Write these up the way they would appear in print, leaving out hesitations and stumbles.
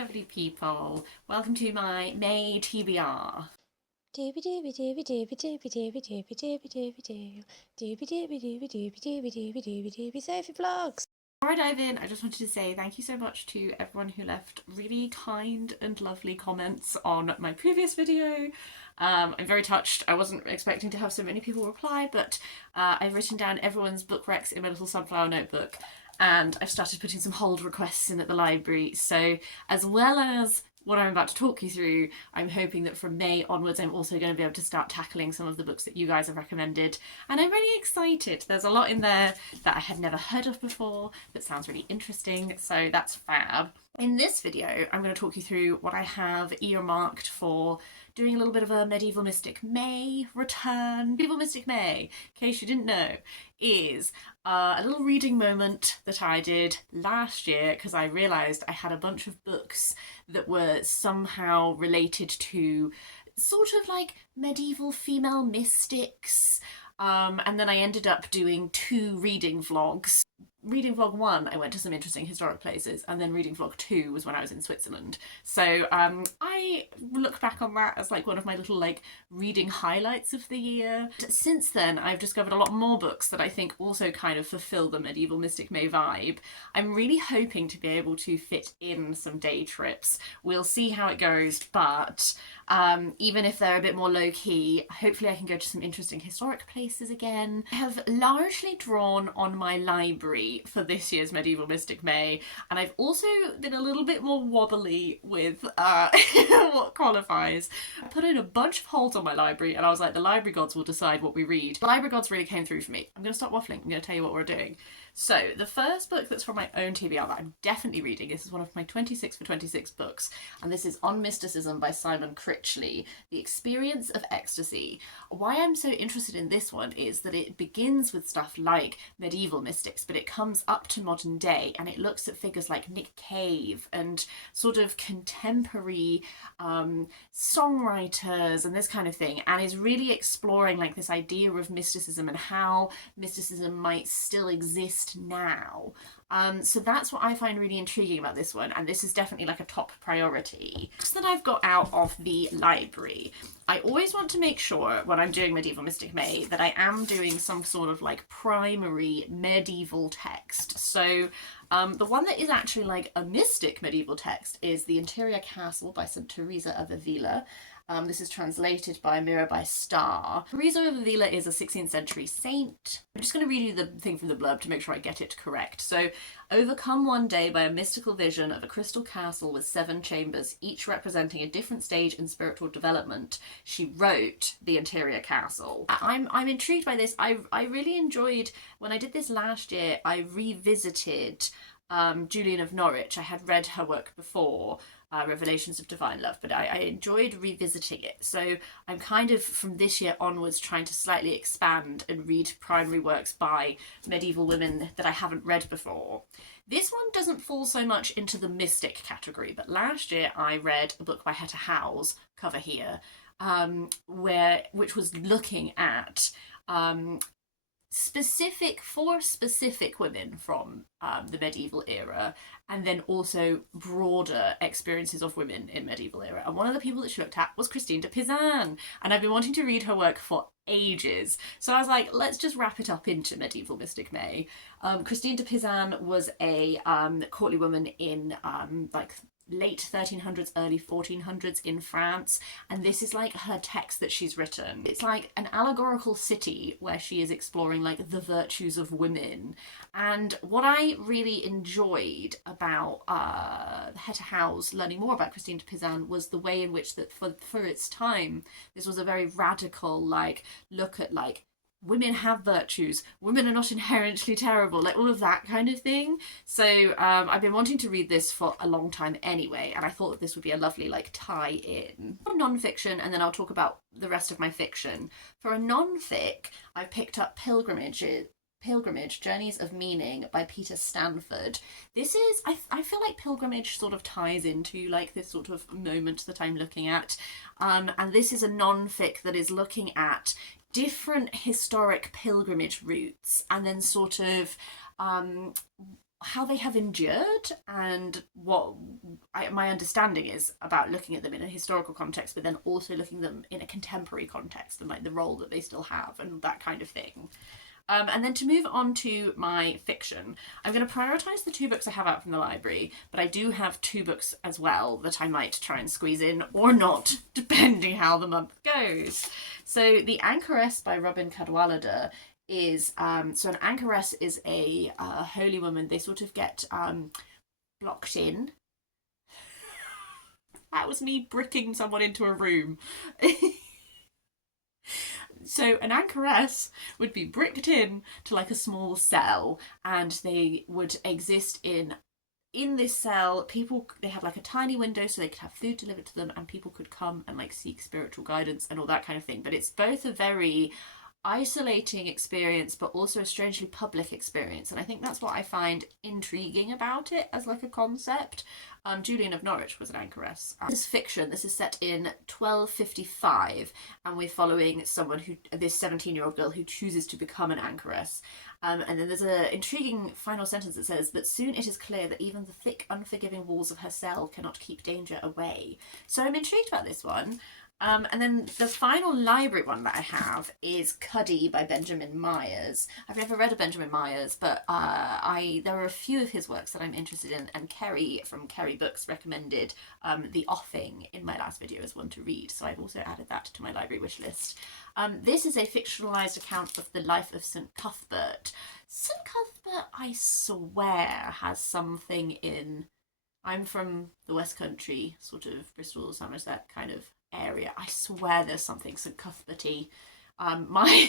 lovely people. Welcome to my May TBR. Sophie Vlogs. Before I dive in, I just wanted to say thank you so much to everyone who left really kind and lovely comments on my previous video. I'm very touched. I wasn't expecting to have so many people reply, but I've written down everyone's book recs in my little sunflower notebook, and I've started putting some hold requests in at the library. So as well as what I'm about to talk you through, I'm hoping that from May onwards I'm also going to be able to start tackling some of the books that you guys have recommended, and I'm really excited. There's a lot in there that I had never heard of before that sounds really interesting, so that's fab. In this video I'm going to talk you through what I have earmarked for doing a little bit of a Medieval Mystic May return. Medieval Mystic May, in case you didn't know, is a little reading moment that I did last year because I realised I had a bunch of books that were somehow related to sort of like medieval female mystics, and then I ended up doing 2 reading vlogs. Reading vlog 1, I went to some interesting historic places, and then reading vlog 2 was when I was in Switzerland. So I look back on that as like one of my little like reading highlights of the year. Since then, I've discovered a lot more books that I think also kind of fulfill the Medieval Mystic May vibe. I'm really hoping to be able to fit in some day trips. We'll see how it goes, but even if they're a bit more low-key, hopefully I can go to some interesting historic places again. I have largely drawn on my library for this year's Medieval Mystic May, and I've also been a little bit more wobbly with what qualifies. I put in a bunch of holes on my library, and I was like, the library gods will decide what we read. The library gods really came through for me. I'm going to stop waffling. I'm going to tell you what we're doing. So the first book that's from my own TBR that I'm definitely reading, this is one of my 26 for 26 books, and this is On Mysticism by Simon Critchley, The Experience of Ecstasy. Why I'm so interested in this one is that it begins with stuff like medieval mystics, but it comes up to modern day, and it looks at figures like Nick Cave and sort of contemporary songwriters and this kind of thing, and is really exploring like this idea of mysticism and how mysticism might still exist now. So that's what I find really intriguing about this one, and this is definitely like a top priority. Books that I've got out of the library. I always want to make sure when I'm doing Medieval Mystic May that I am doing some sort of like primary medieval text. So the one that is actually like a mystic medieval text is The Interior Castle by St. Teresa of Avila. This is translated by Mirabai Starr. Teresa of Avila is a 16th century saint. I'm just going to read you the thing from the blurb to make sure I get it correct. So, overcome one day by a mystical vision of a crystal castle with 7 chambers, each representing a different stage in spiritual development, she wrote The Interior Castle. I'm intrigued by this. I really enjoyed, when I did this last year, I revisited Julian of Norwich. I had read her work before, Revelations of Divine Love, but I enjoyed revisiting it. So I'm kind of, from this year onwards, trying to slightly expand and read primary works by medieval women that I haven't read before. This one doesn't fall so much into the mystic category, but last year I read a book by Hetta Howes, cover here, which was looking at specific women from the medieval era, and then also broader experiences of women in medieval era. And one of the people that she looked at was Christine de Pizan, and I've been wanting to read her work for ages. So I was like, let's just wrap it up into Medieval Mystic May. Christine de Pizan was a courtly woman in like late 1300s, early 1400s in France, and this is like her text that she's written. It's like an allegorical city where she is exploring like the virtues of women. And what I really enjoyed about Hetta Howes learning more about Christine de Pizan was the way in which that for its time this was a very radical like look at like women have virtues, women are not inherently terrible, like all of that kind of thing. So I've been wanting to read this for a long time anyway, and I thought that this would be a lovely like tie-in. For non-fiction, and then I'll talk about the rest of my fiction. For a non-fic, I've picked up Pilgrimage, Journeys of Meaning by Peter Stanford. This is, I feel like Pilgrimage sort of ties into like this sort of moment that I'm looking at. And this is a non-fic that is looking at different historic pilgrimage routes, and then sort of how they have endured and what my understanding is about looking at them in a historical context, but then also looking at them in a contemporary context and like the role that they still have and that kind of thing. And then to move on to my fiction, I'm going to prioritise the 2 books I have out from the library, but I do have 2 books as well that I might try and squeeze in or not, depending how the month goes. So The Anchoress by Robyn Cadwallader is, so an Anchoress is a holy woman. They sort of get blocked in. That was me bricking someone into a room. So an anchoress would be bricked in to like a small cell, and they would exist in this cell. People, they have like a tiny window so they could have food delivered to them, and people could come and like seek spiritual guidance and all that kind of thing. But it's both a very isolating experience but also a strangely public experience, and I think that's what I find intriguing about it as like a concept. Julian of Norwich was an anchoress. This is fiction. This is set in 1255, and we're following someone who, this 17-year-old girl who chooses to become an anchoress. And then there's an intriguing final sentence that says, "But soon it is clear that even the thick, unforgiving walls of her cell cannot keep danger away." So I'm intrigued about this one. And then the final library one that I have is Cuddy by Benjamin Myers. I've never read a Benjamin Myers, but there are a few of his works that I'm interested in, and Kerry from Kerry Books recommended The Offing in my last video as one to read, so I've also added that to my library wish list. This is a fictionalised account of the life of St Cuthbert. St Cuthbert, I swear, has something in... I'm from the West Country, sort of Bristol, Somerset kind of area. I swear there's something St Cuthberty. My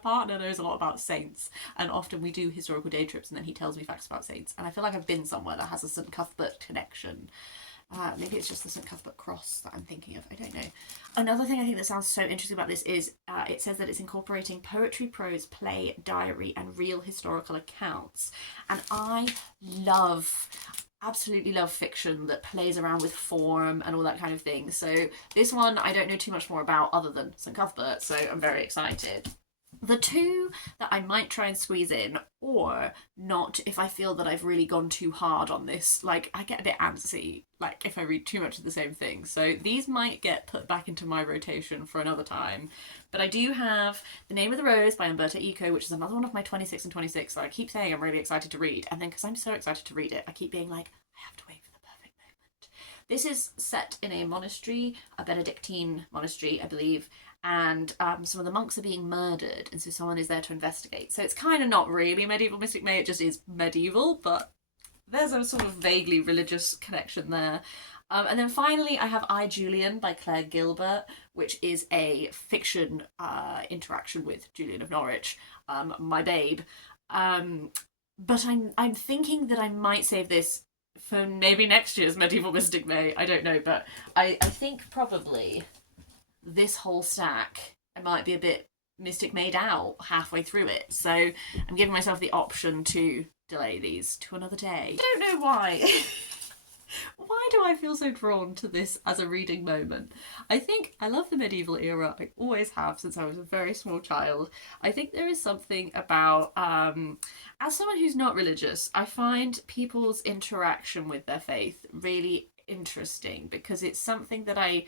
partner knows a lot about saints, and often we do historical day trips and then he tells me facts about saints, and I feel like I've been somewhere that has a St Cuthbert connection. Maybe it's just the St Cuthbert cross that I'm thinking of, I don't know. Another thing I think that sounds so interesting about this is it says that it's incorporating poetry, prose, play, diary and real historical accounts, and I absolutely love fiction that plays around with form and all that kind of thing. So this one I don't know too much more about other than St Cuthbert, so I'm very excited. The 2 that I might try and squeeze in, or not if I feel that I've really gone too hard on this, like I get a bit antsy like if I read too much of the same thing, so these might get put back into my rotation for another time. But I do have The Name of the Rose by Umberto Eco, which is another one of my 26 and 26 that I keep saying I'm really excited to read, and then because I'm so excited to read it I keep being like, I have to wait for the perfect moment. This is set in a monastery, a Benedictine monastery I believe, and some of the monks are being murdered, and so someone is there to investigate. So it's kind of not really medieval Mystic May, it just is medieval, but there's a sort of vaguely religious connection there. And then finally I have I, Julian by Claire Gilbert, which is a fiction interaction with Julian of Norwich, my babe. But I'm thinking that I might save this for maybe next year's medieval Mystic May, I don't know, but I think probably this whole stack I might be a bit Mystic May'd out halfway through it, so I'm giving myself the option to delay these to another day. I don't know why. Why do I feel so drawn to this as a reading moment? I think I love the medieval era. I always have since I was a very small child. I think there is something about, as someone who's not religious, I find people's interaction with their faith really interesting, because it's something that I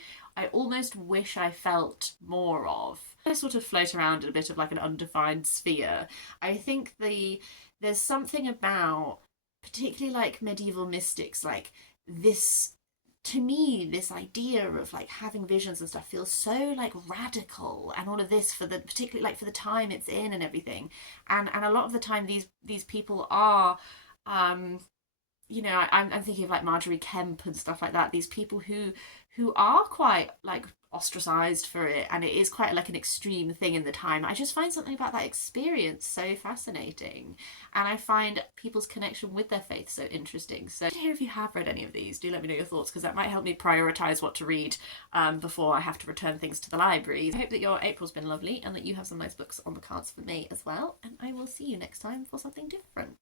almost wish I felt more of. I sort of float around in a bit of like an undefined sphere. I think there's something about particularly like medieval mystics, like this, to me, this idea of like having visions and stuff feels so like radical, and all of this for the particularly like for the time it's in and everything, and a lot of the time these people are you know, I'm thinking of like Marjorie Kemp and stuff like that, these people who are quite like ostracized for it, and it is quite like an extreme thing in the time. I just find something about that experience so fascinating, and I find people's connection with their faith so interesting. So hear if you have read any of these, do let me know your thoughts, because that might help me prioritize what to read before I have to return things to the library. I hope that your April's been lovely and that you have some nice books on the cards for me as well, and I will see you next time for something different.